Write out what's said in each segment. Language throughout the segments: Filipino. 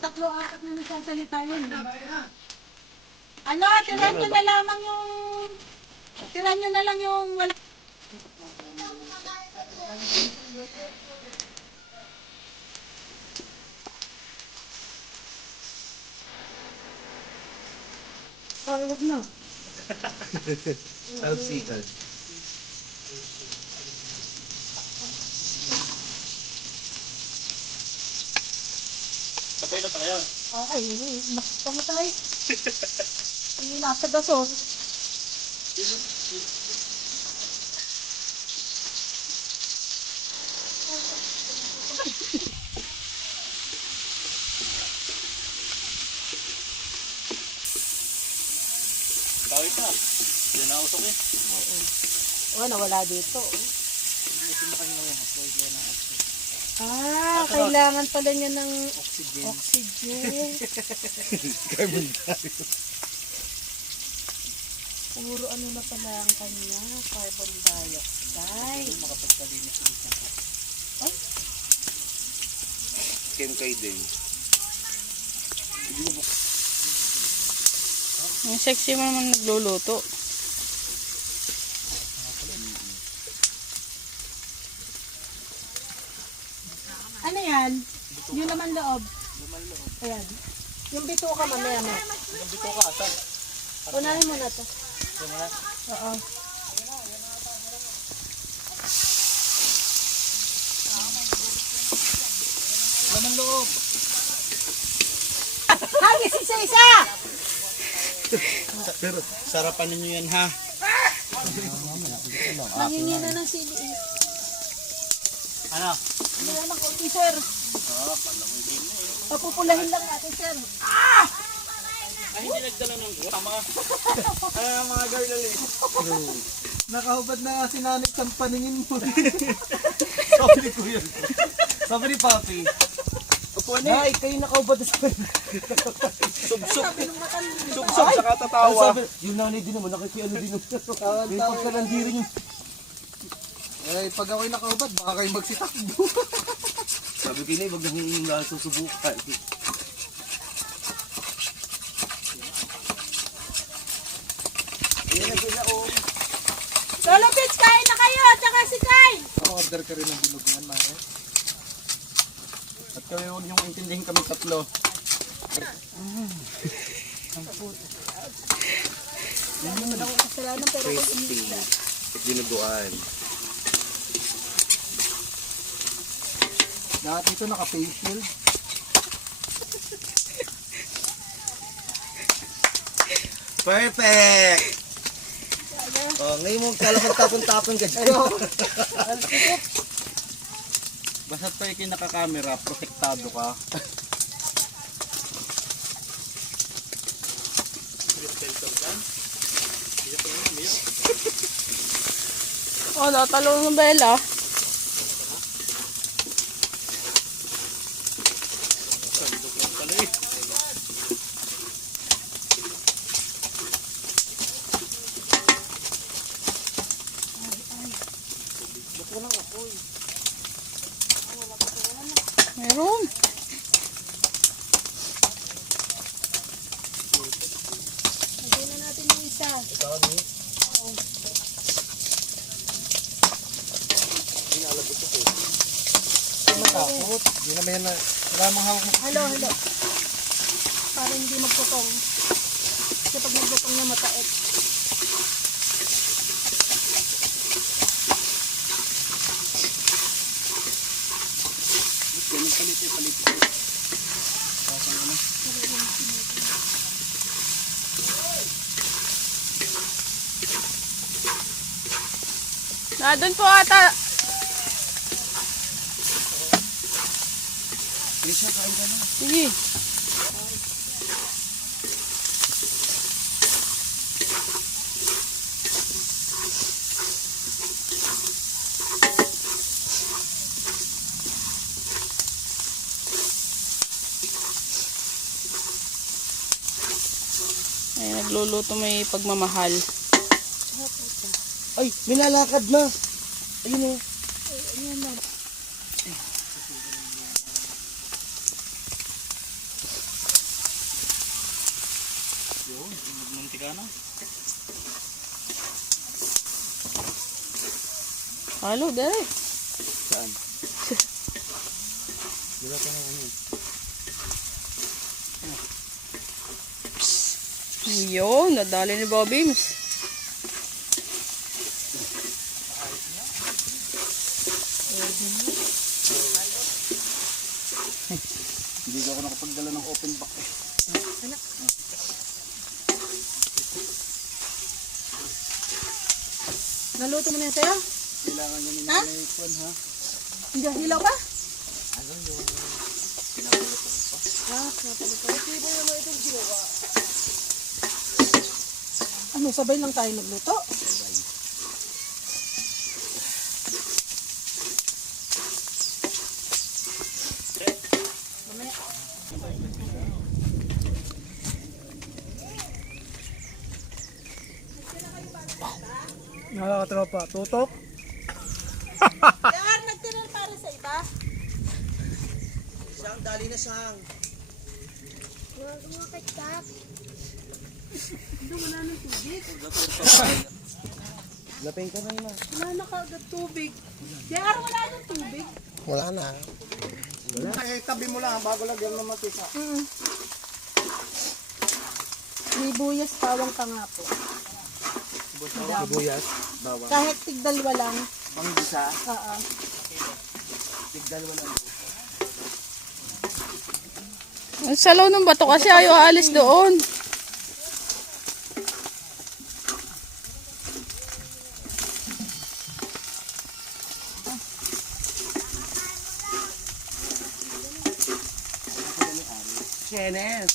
tatlo-apat na nagsasalita yun. Ano, tira nyo na lamang yung... Tira nyo na lang yung... Huwag na. Alsikan. Patay na tayo. Okay, nakita mo tayo. Nasa gasol. Tawid na. Hindi na usok eh. Oh, nawala dito. Ah, kailangan pala niya ng oxygen. Carbon dioxide. Puro ano na pala ang kanya, carbon dioxide. Makapagpalinis ulit ng ka. Ay, Kemkay din. Ang sexy mo naman nagluluto. ano yan? Yung naman loob. Ayan. Yung bituka mamaya mo. Hanggang dito ka ata. Unahin mo na to. Ito mo na. Oo. Laman loob. Hagis isa-isa! Pero sarapan ninyo yan ha. Nangingi na ng sili. Ano? Hindi na ng konti, sir. Papupulahin lang natin, sir. Ay, hindi nagdala ng buwan. Tama ka. Ay, mga girl ulit. Nakahubad na nga si nanay sa paningin mo. Sabi ni Kuya. Sabi ni Papi. Upuan eh. Ay, kayo nakahubad sa paningin. Subsub. Subsub sa katatawa. Yung nanay din naman, nakikiano din naman. Yung pagkalandiri niyo. Eh, pag ako'y nakahubad, baka kayo magsitakbo. Sabi ko na, wag nang susubukan. Lolo Pitch, kain na kayo! Tsaka si Kai! Order ka rin ng bilog yan, Mare. At kami huwag niyong intindihin kami tatlo. Kasalanan pero Crispy. Dinuguan. Lahat ito naka-face shield. Perfect! Oh, ngayon mo kalapag tapon-tapon ka dyan. Basta tayo kayo nakakamera, protektado ka. Oh, natalong ng bela. Meron. lagyan na natin yung isa. Matakot. Hindi naman yan na, wala mang hawak mo. Halo. Para hindi magputong. Kasi pag nagputong niya mataet. Doon po ata. Sige. Ay, nagluluto may pagmamahal. Ay, may lalakad na. Ayun o. Ayan na. Gana? Halo, dere. Saan? Wala pa nga ano eh. Yun, nadali ni Bobims. Hindi ako nakapagdala ng open back eh. Naluto mo na yan sa'yo? Kailangan niya ni Nanay Kwan ha. Hindi, hilaw pa? Ano yung pinapalutong pa? Ano, sabay lang tayo nagluto? Nakakatropa. Tutok? Yan, nagtiral para sa iba. Siyang dali na siyang. Wala nang tubig. Lapeng ka na na. Wala na kaagad tubig. Yan, wala nang tubig. Wala na. Wala. Ay, tabi mo lang bago lagyan ng matisa. May buyas, bawang pa nga po. Sibuyas, bawang. Kahit tigdalwa lang. Panggisa, Oo. tigdalwa lang. Ang salaw ng bato kasi ayaw aalis doon. Chenes.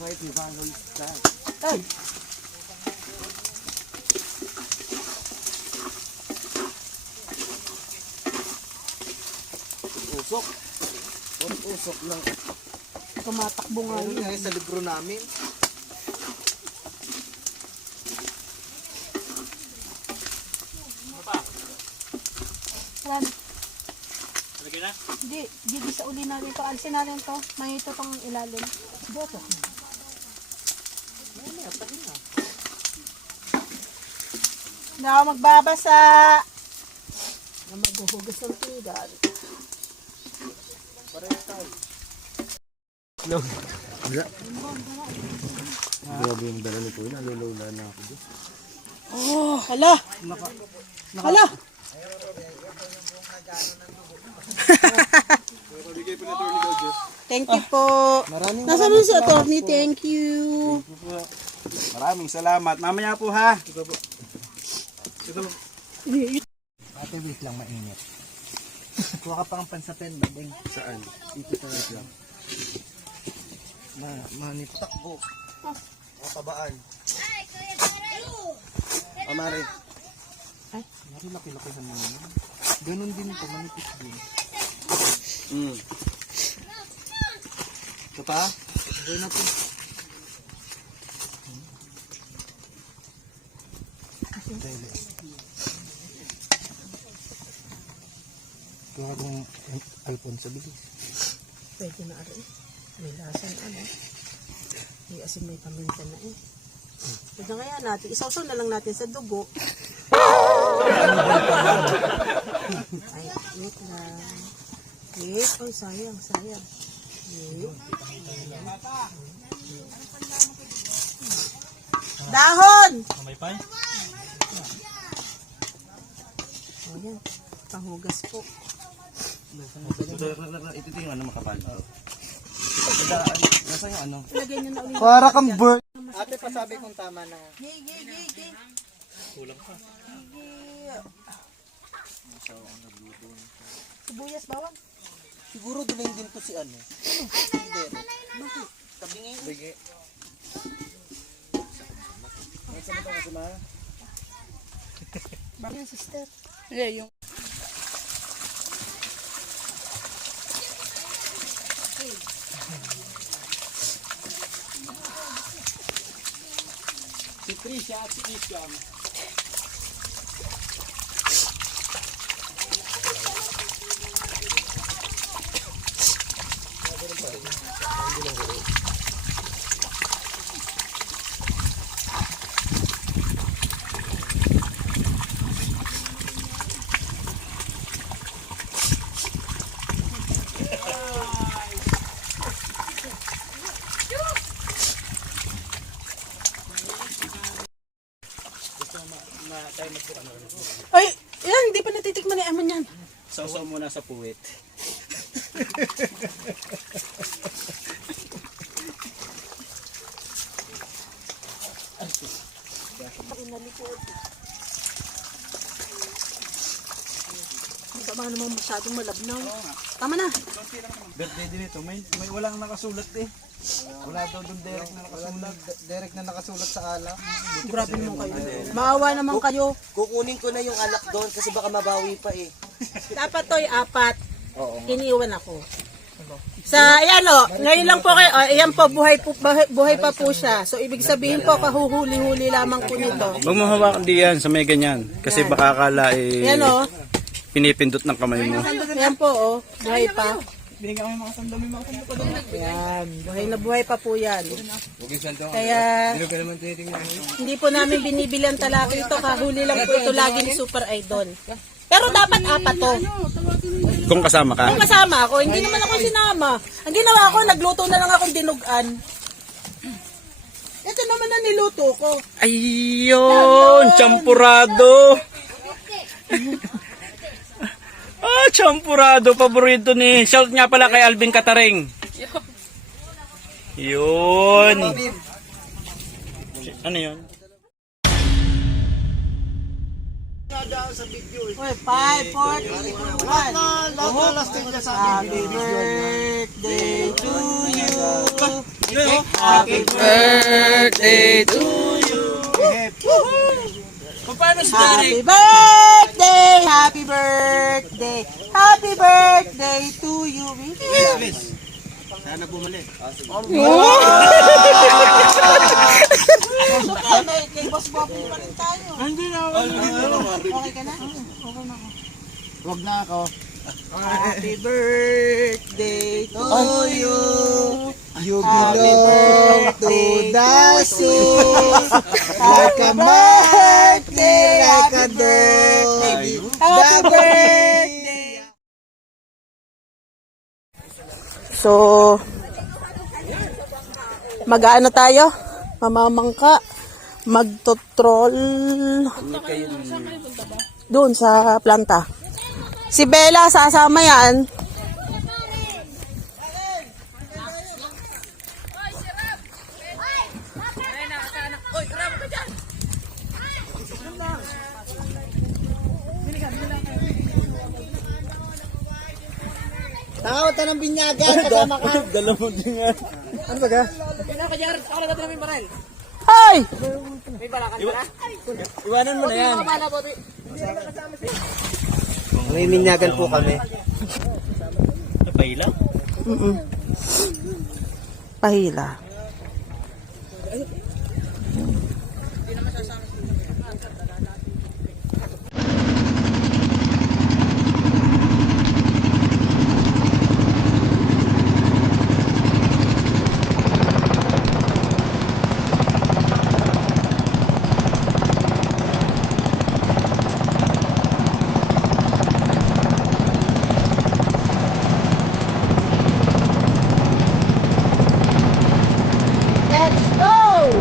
Wait, may balon ka. Ay, Usok. Usok lang. tumatakbo nga Ano yun. nga sa libro namin? Wala na. Lagyan na? Hindi, gigisa uli natin to. Alisin natin to. May ito pang ilalim. Boto. Hindi ako magbabasa. Na maghuhugas ng pinggan. Grabe yung dala ni Kuya. Nalulula na ako dyan. Oh, hala. Hala. Thank you po. Nasaan mo si attorney? Thank you. Maraming salamat. Mamaya po ha. Ate, wait lang, mainit. Kuha ka pa ang pansapen, babing. Saan? Dito talaga lang. Manitak po. Matabaan. Amari. Ay. Mari, laki-laki naman yun. Ganun din ito, manipis din. Ito pa? Okay na po. Kuha kong Alfonso bilis. Pwede na rin. May lasan ano. May asin, may paminta na eh. Pwede kaya natin. Isawsaw na lang natin sa dugo. Ay, wait lang. Wait. Oh, sayang, sayang. Wait. Dahon! May pa? O yan. Panghugas po. Ito yung ano makapal. Nasaan yung ano? Lagyan nyo na ulit. Para kang bird. Ate, pasabi kung tama na. Gigi. Kulang pa. Sibuyas, bawang. Siguro duling din to si ano. Hindi. Tabingi. Bigi. May sama ka kasi ma? Bakit yung sister? Hindi, yung... Si Trisha at si Isyam. tayo magbuka na rin. Ay, yan, hindi pa natitikman ni Amon yan. Sausaw muna sa puwit. Hindi ka ba naman masyadong malabnaw. Tama na. Birthday din ito. May walang nakasulat eh. Wala daw doon direct na nakasulat. Direct na nakasulat sa ala. Grabe naman kayo. Maawa naman kayo. Kukunin ko na yung alak doon kasi baka mabawi pa eh. Dapat to'y 4. Iniwan ako. Sa, ayan o, ngayon lang po kayo, ayan po, buhay pa po siya. So, ibig sabihin po, kahuhuli-huli lamang po nito. Huwag mo hawakan di yan sa may ganyan. Kasi baka akala eh Ayan o, pinipindot ng kamay mo. ayan po o, buhay pa. Binigyan kami mga sandami, mga sandami pa doon. Ayan, buhay pa po yan. Kaya, hindi po namin binibilang talaki ito, kahuli lang po ito lagi ni Super Idol. Pero dapat 4 to. Kung kasama ka. Kung kasama ako, hindi naman ako sinama. Ang ginawa ko, nagluto na lang akong dinugan. Ito naman na niluto ko. Ayun! Champurado! Champurado! Paborito ni... Shout nga pala kay Alvin Kataring. Yun! Ano yun? Uy, 5, 4, 3, 2, 1. Happy birthday to you. Happy birthday to you. Paano si Happy birthday, happy birthday, happy birthday to you. Sana bumalik. Kay Boss Bobby pa rin tayo. Hindi na. Okay ka na? Okay na ako. Huwag na ako. Happy birthday to you. You belong to the sea. Like a monkey, like a dog. Happy birthday. So, mag-ano tayo? Mamamangka. Magtotroll. Doon sa planta. Si Bella, sasama yan. Tawag ka ng binyagan, kasama ka. Dala mo din yan. Ano ba ka? Hoy! Iwanan mo na yan. May minyagan po kami. Napailaw? Pahila. Let's go!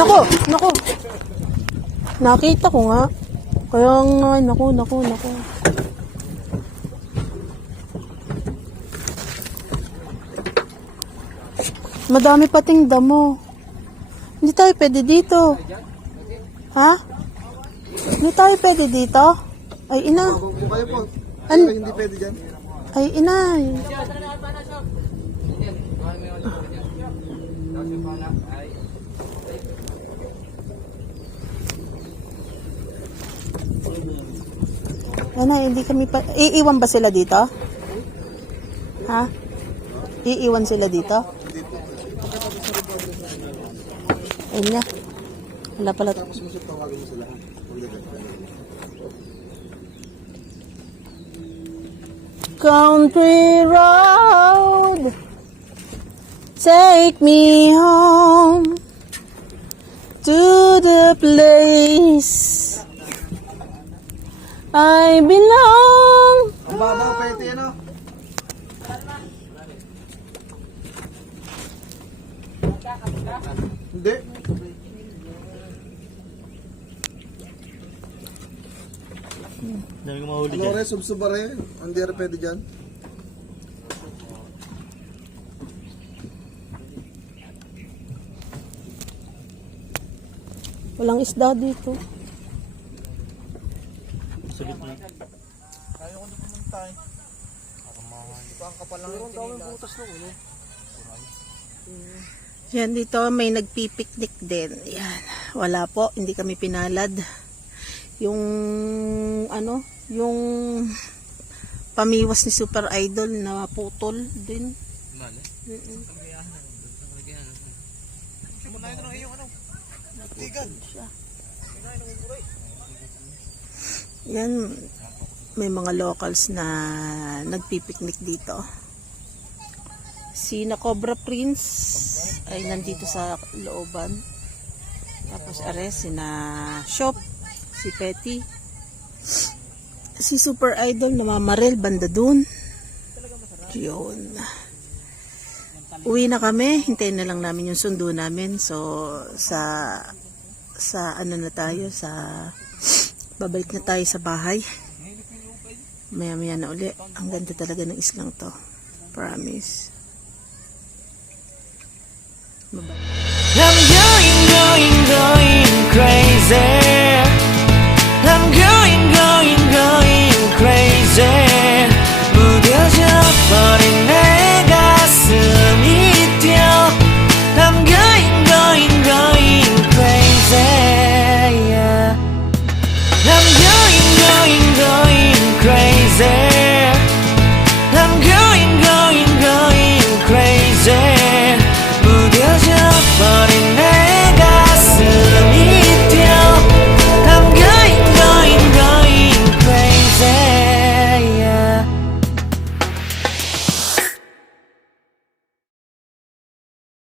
Naku. Nakita ko nga. Kaya nga, naku. Madami pating damo. Hindi tayo pwede dito. Ha? Hindi tayo pwede dito? Ay, ina. Kung kayo po, An- hindi pwede dyan. Ay, inay. Ano, hindi kami pa... Iiwan ba sila dito? Ha? Iiwan sila dito? Ayun nga. Wala pala. Country road, take me home to the place I belong. Ang babaw, pwede yan o. Hindi. Dami ko mahuli Ano rin, subsuba rin. Hindi rin pwede dyan. Walang isda dito. Sulit na. Yan, dito may nagpipiknik din. Yan. Wala po, hindi kami pinalad. Yung yung pamiwas ni Super Idol na putol din. Yan, may mga locals na nagpipiknik dito. Si na Cobra Prince ay nandito sa looban. Tapos si na Shop, si Petty, si Super Idol na Mamarel banda dun. Yun. Uwi na kami, hintayin na lang namin yung sundo namin. So sa ano na tayo, sa babalik na tayo sa bahay. Maya na uli. Ang ganda talaga ng islang to. Promise. Bye-bye.